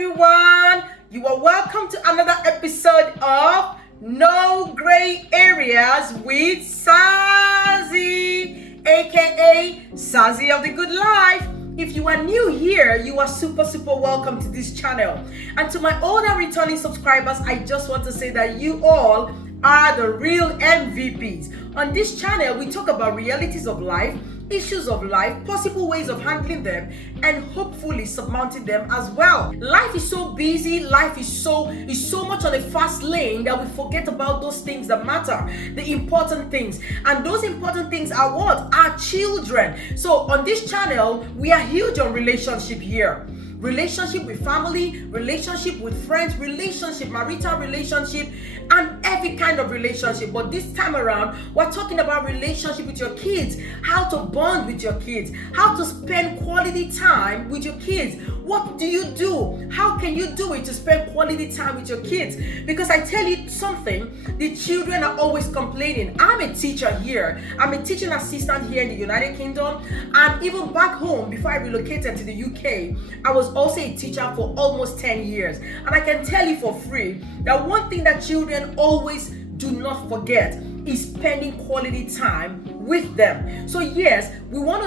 everyone. You are welcome to another episode of No Gray Areas with Sazzy, aka Sazzy of the Good Life. If you are new here, you are super welcome to this channel. And to my older returning subscribers, I just want to say that you all are the real MVPs. On this channel, we talk about realities of life, issues of life, possible ways of handling them, and hopefully surmounting them as well. Life is so busy, life is so much on a fast lane that we forget about those things that matter, the important things. And those important things are what? Our children. So on this channel, we are huge on relationship here. Relationship with family, relationship with friends, relationship, marital relationship, and every kind of relationship. But this time around, we're talking about relationship with your kids, how to bond with your kids, how to spend quality time with your kids. What do you do? How can you do it to spend quality time with your kids? Because I tell you something, the children are always complaining. I'm a teacher here. I'm a teaching assistant here in the United Kingdom. And even back home, before I relocated to the UK, I was also a teacher for almost 10 years. And I can tell you for free that one thing that children always do not forget is spending quality time with them. So yes, we want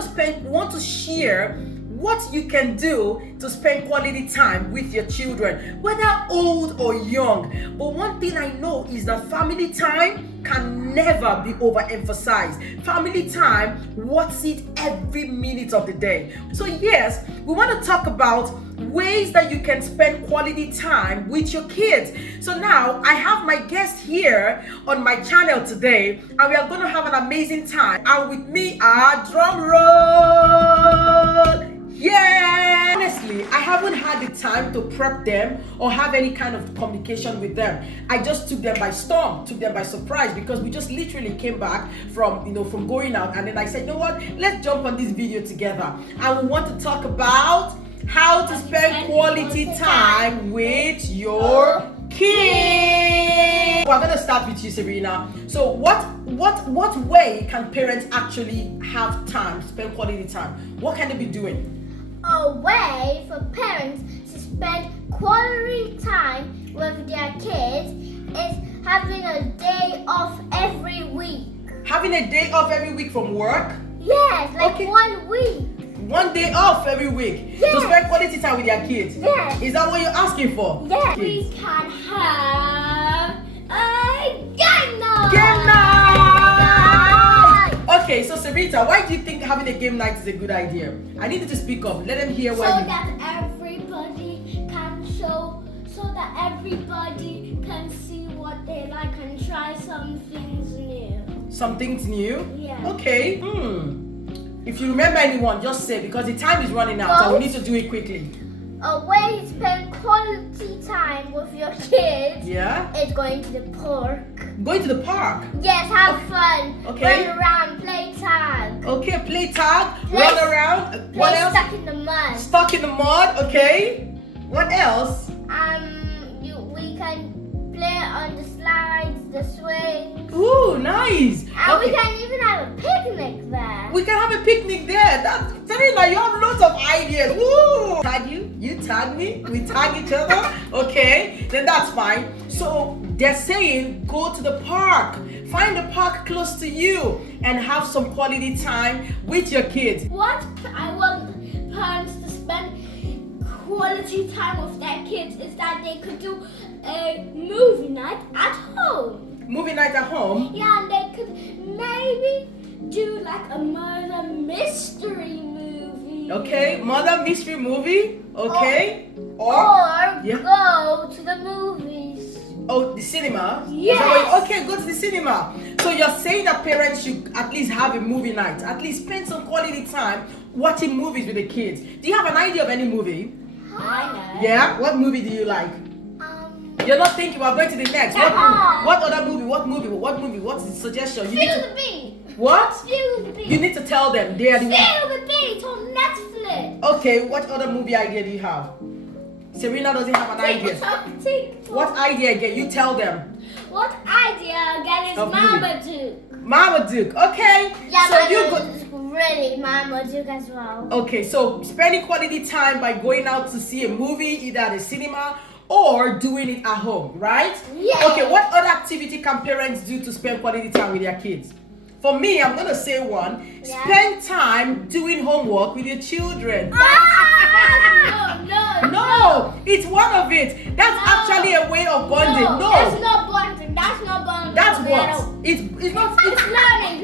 to share what you can do to spend quality time with your children, whether old or young. But one thing I know is that family time can never be overemphasized. Family time worth it every minute of the day. So yes, we want to talk about ways that you can spend quality time with your kids. So now I have my guest here on my channel today, and we are going to have an amazing time. And with me are drum roll. Yeah! Honestly, I haven't had the time to prep them or have any kind of communication with them. I just took them by storm, took them by surprise, because we just literally came back from going out, and then I said, you know what? Let's jump on this video together. And we want to talk about how to spend quality time with your kids. We're gonna start with you, Serena. So what way can parents actually have time, spend quality time? What can they be doing? A way for parents to spend quality time with their kids is having a day off every week. Having a day off every week from work? Yes, like okay. 1 week. 1 day off every week, yes, to spend quality time with your kids? Yes. Is that what you're asking for? Yes. We can have a game night. Game night! Okay, so Sarita, why do you think having a game night is a good idea? I need you to speak up. Let them hear what you... So that everybody can see what they like and try some things new. Some things new? Yeah. Okay. If you remember anyone, just say, because the time is running out and we need to do it quickly. A way to spend quality time with your kids, yeah, is going to the park. Going to the park? Yes, have fun. Okay. Run around, play tag. Okay, play tag, run around. What else? Stuck in the mud. Stuck in the mud, okay. What else? We can play on the slides, the swings. Ooh, nice. And we can even have a picnic there. We can have a picnic there. Serena, you have lots of ideas. Woo! Tag you tag me, we tag each other. Okay, then that's fine. So they're saying go to the park. Find a park close to you and have some quality time with your kids. What I want parents to spend quality time with their kids is that they could do a movie night at home. Movie night at home? Yeah, and they could maybe do like a murder mystery movie. Okay, murder mystery movie. Okay. Or go to the movies. Oh, the cinema? Yes. Okay, go to the cinema. So you're saying that parents should at least have a movie night, at least spend some quality time watching movies with the kids. Do you have an idea of any movie? I know. Yeah? What movie do you like? You're not thinking about going to the next. What other movie? What movie? What's the suggestion? Feel the Beat. What? Feel the Beat. You need to tell them. They are the Feel the Beat on Netflix. Okay, what other movie idea do you have? Serena doesn't have an idea. What idea again? You tell them. What idea again is Marmaduke? Marmaduke, okay. Yeah, so you go. Really Marmaduke as well. Okay, so spending quality time by going out to see a movie, either at the cinema or doing it at home, right? Yeah. Okay, what other activity can parents do to spend quality time with their kids? For me, I'm gonna say one. Yeah. Spend time doing homework with your children. No, it's one of it. That's actually a way of bonding. No, that's not bonding. That's not bonding. That's what? It's not. It's learning.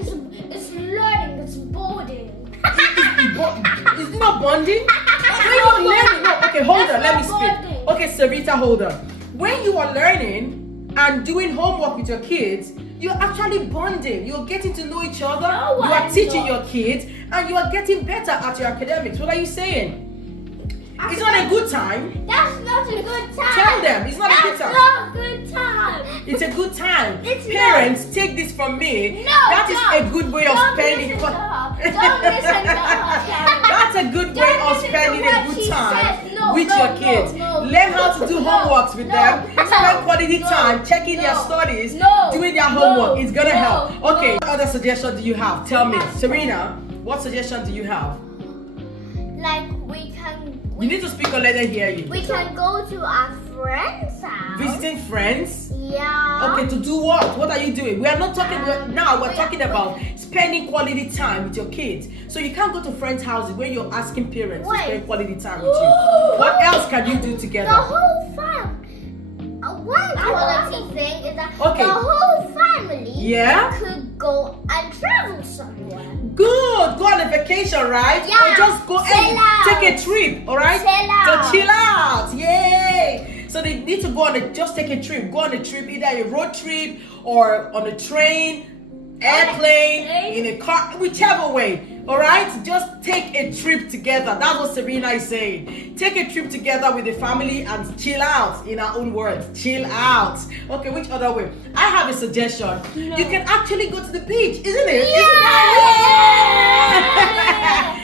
It's learning. It's boarding. It's not bonding. When you're learning, no. Okay, hold on. Let me speak. Okay, Sarita, hold on. When you are learning and doing homework with your kids, you're actually bonding. You're getting to know each other. No, you are teaching your kids, and you are getting better at your academics. What are you saying? It's not a good time. That's not a good time. Tell them it's not a good time. That's not a good time. It's a good time. It's Parents, take this from me. No, that is a good way of spending. Don't listen to her. That's a good way of spending a good time with your kids. Learn how to do homeworks with them. Spend quality time checking their studies, doing their homework. It's gonna help. Okay, what other suggestion do you have? Tell me, Serena. What suggestion do you have? Like we can. You need to speak or let them hear you. We can go to our friend's house. Visiting friends? Yeah. Okay, to do what? What are you doing? We are not talking now. We're talking about spending quality time with your kids. So you can't go to friends' houses when you're asking parents to spend quality time with you. What else can you do together? The whole family. One quality thing is that the whole family could go and travel somewhere. Good. Go on a vacation, right? Yeah. Or just go and take a trip, all right? To chill out. Yay. So they need to go on just take a trip. Go on a trip, either a road trip or on a train, airplane, in a car, whichever way. All right, just take a trip together. That's what Serena is saying. Take a trip together with the family and chill out. In our own words, chill out. Okay, which other way? I have a suggestion. You can actually go to the beach, isn't it?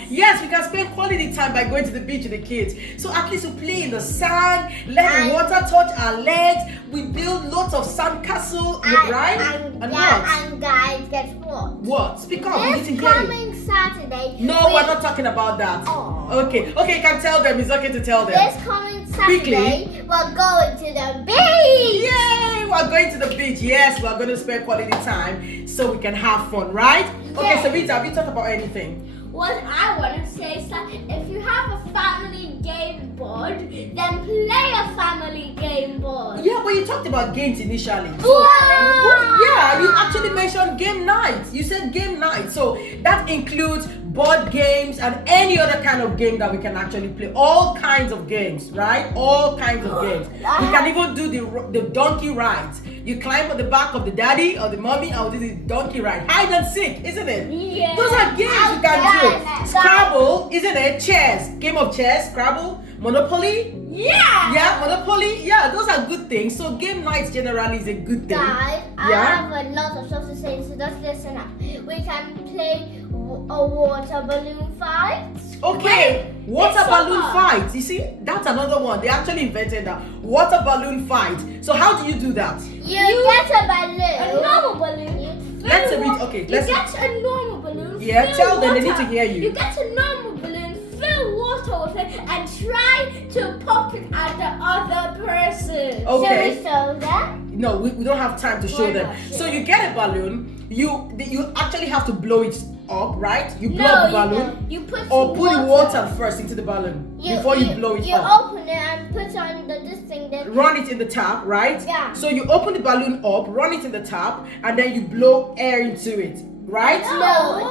Yes, we can spend quality time by going to the beach with the kids. So at least we play in the sand, let the water touch our legs. We build lots of sandcastle, right? And guys, guess what? What? Speak up. This coming Saturday. No, we're not talking about that. Okay, you can tell them. It's okay to tell them. This coming Saturday, we're going to the beach. Yay! We're going to the beach. Yes, we're going to spend quality time so we can have fun, right? Okay, Sarita, have you talked about anything? What I want to say is that if you have a family game board, then play a family game board. Yeah, but you talked about games initially. Yeah, you actually mentioned game night. You said game night. So that includes board games and any other kind of game that we can actually play. All kinds of games, right? All kinds of games. We can even do the donkey rides. You climb on the back of the daddy or the mommy and do the donkey ride. Hide and seek, isn't it? Yeah. Those are games you can do. Scrabble, isn't it? Chess, game of chess, Scrabble, Monopoly. Yeah, Monopoly. Yeah, those are good things. So game nights generally is a good thing. Guys, I have a lot of stuff to say, so just listen up. We can play a water balloon fight. Okay, water balloon fight. You see, that's another one. They actually invented that. Water balloon fight. So how do you do that? You get a balloon. A normal balloon. Let's read. Okay, you get a normal balloon. Yeah, tell them. They need to hear you. You get a normal balloon, fill water with it, and try to pop it at the other person. Okay. Shall we show them? No, we don't have time to show them. So you get a balloon. You actually have to blow it up, right? You blow up the balloon. You put or put water first into the balloon before you blow it up. You open it and put on this thing. Run it in the tap, right? Yeah. So you open the balloon up, run it in the tap, and then you blow air into it, right? No,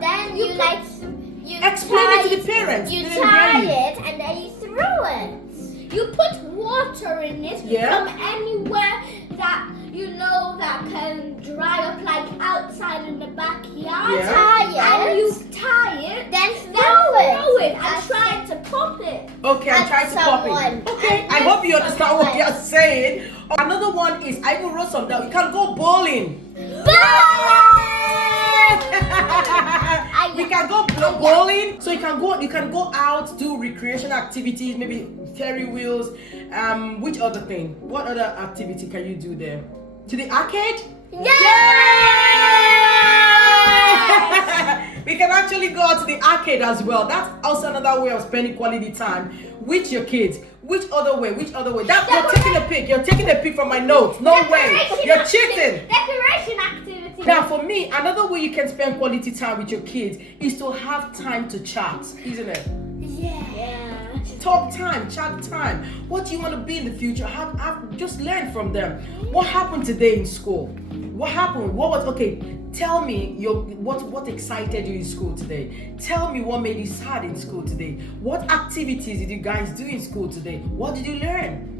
then you explain it to the parents. You tie it and then you throw it. You put water in it from anywhere that you know that can dry up, like outside in the backyard. And you tie it, then throw it and try to pop it. Okay, I'm trying to pop it. Okay, I hope you understand what you're saying. Another one is, I even wrote some down. You can go bowling. We can go bowling. So you can go out, do recreation activities, maybe ferry wheels. Which other thing? What other activity can you do there? To the arcade? We can actually go out to the arcade as well. That's also another way of spending quality time with your kids. Which other way? That you're taking a pic from my notes. No way. You're cheating. Decoration activity. Now for me, another way you can spend quality time with your kids is to have time to chat, isn't it? Yeah. Talk time, chat time. What do you want to be in the future? Just learn from them. What happened today in school? What happened? Tell me what excited you in school today. Tell me what made you sad in school today. What activities did you guys do in school today? What did you learn?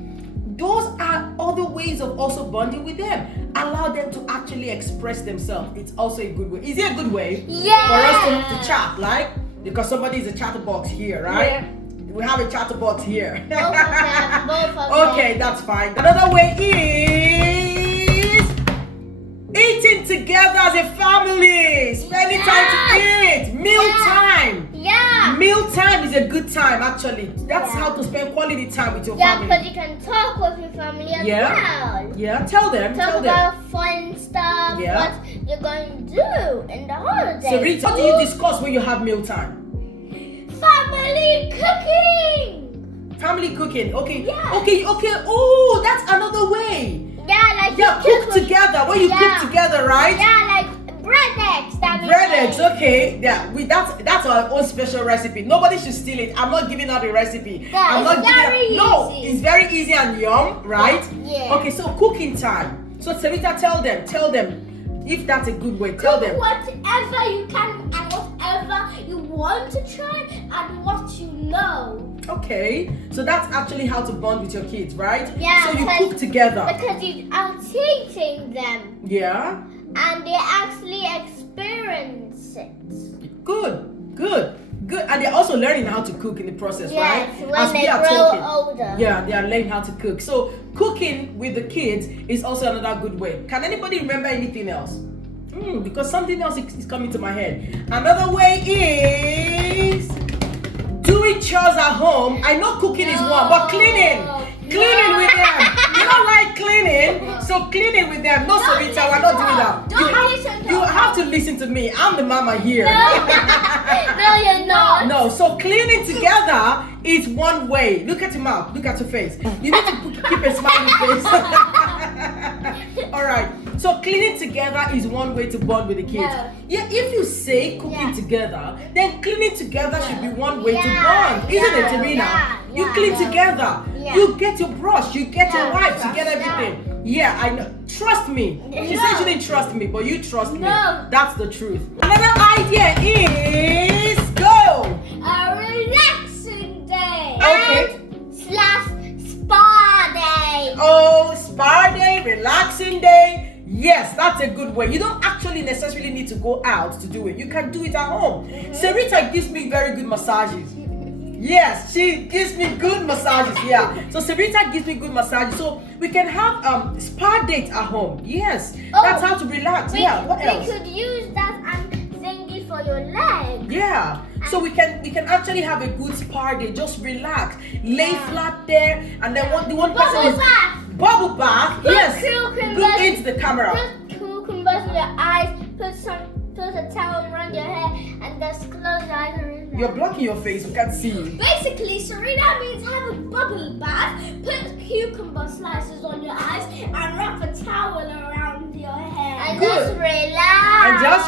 Those are other ways of also bonding with them. Allow them to actually express themselves. It's also a good way. Is it a good way for us to chat, like? Because somebody is a chatterbox here, right? Yeah. We have a chatterbox here. Both of them. Okay, that's fine. Another way is eating together as a family. Spending time to eat. Meal time. Yeah. Meal time is a good time, actually. That's how to spend quality time with your family. Yeah, because you can talk with your family as well. Yeah, tell them. Talk about fun stuff, what you're going to do in the holidays. So, Rita, what do you discuss when you have meal time? Family cooking. Family cooking. Okay. Yeah. Okay. Oh, that's another way. Cook together. When you cook together, right? Yeah, like bread eggs. Bread eggs, okay. Yeah, that's our own special recipe. Nobody should steal it. I'm not giving out the recipe. Yeah, it's very easy and yum, right? Yeah. Okay, so cooking time. So Sarita, tell them if that's a good way. Tell them whatever you can and whatever you want to try and what you know. Okay, so that's actually how to bond with your kids, right? Yeah. So you cook together. Because you are teaching them. Yeah. And they actually experience it. Good. And they're also learning how to cook in the process, right? Yes, when they grow older. Yeah, they are learning how to cook. So cooking with the kids is also another good way. Can anybody remember anything else? Because something else is coming to my head. Another way is doing chores at home. I know cooking is one, but cleaning with them. You don't like cleaning, so cleaning with them. No, Sarita, we're not doing that. You have to listen to me. I'm the mama here. No, you're not. No, so cleaning together is one way. Look at your mouth. Look at your face. You need to keep a smiling face. All right. So cleaning together is one way to bond with the kids. Yeah, if you say cooking together, then cleaning together should be one way to bond, isn't it, Serena? You clean together. You get your brush, you get your wipes, you get everything. Yeah, I know. Trust me. She said she didn't trust me, but you trust me. That's the truth. Another idea is go. A relaxing day. Okay. /spa day. Oh, spa day, relaxing day. Yes, that's a good way. You don't actually necessarily need to go out to do it. You can do it at home. Sarita gives me very good massages. Yes, she gives me good massages. Yeah. So Sarita gives me good massages. So we can have spa date at home. Yes. That's how to relax. What else? We could use that and thingy for your legs. Yeah. So we can actually have a good spa day. Just relax. Lay flat there, and then the one person is bubble bath. Yes. Look into the camera. Put cucumbers in your eyes. Put a towel around your hair and just close your eyes and relax. You're blocking your face. We can't see you. Basically, Serena means have a bubble bath. Put cucumber slices on your eyes and wrap a towel around your hair. And just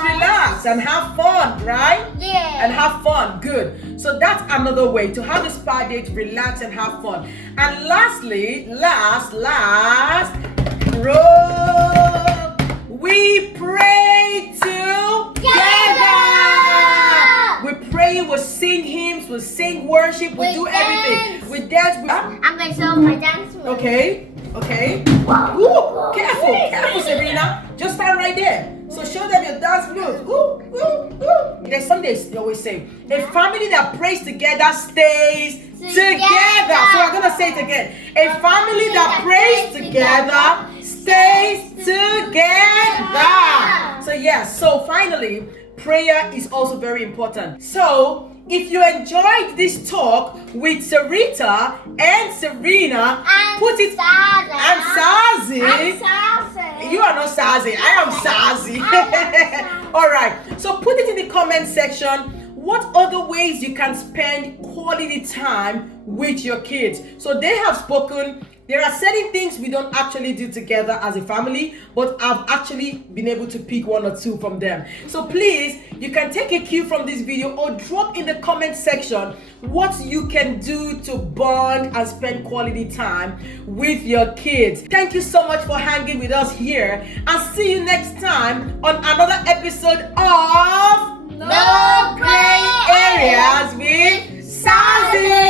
relax. And have fun, right? Yeah. And have fun. Good. So that's another way to have a spa day, to relax and have fun. And lastly, we pray together. We pray, we sing hymns, we sing worship, we do everything. We dance. I'm going to show my dance move. Okay. Ooh, careful, Serena. Just stand right there. So show them your dance moves. Ooh. There's something they always say. A family that prays together stays together. So I'm gonna say it again. A family that prays together stays together. So So yes, so finally, prayer is also very important. So if you enjoyed this talk with Sarita and Serena, And put it Sazzy. and Sazzy. And Sazzy. You are not Sazzy. I am Sazzy. All right. So put it in the comment section. What other ways you can spend quality time with your kids? So they have spoken. There are certain things we don't actually do together as a family, but I've actually been able to pick one or two from them. So please, you can take a cue from this video or drop in the comment section what you can do to bond and spend quality time with your kids. Thank you so much for hanging with us here, and see you next time on another episode of No Gray Areas with Sazzy.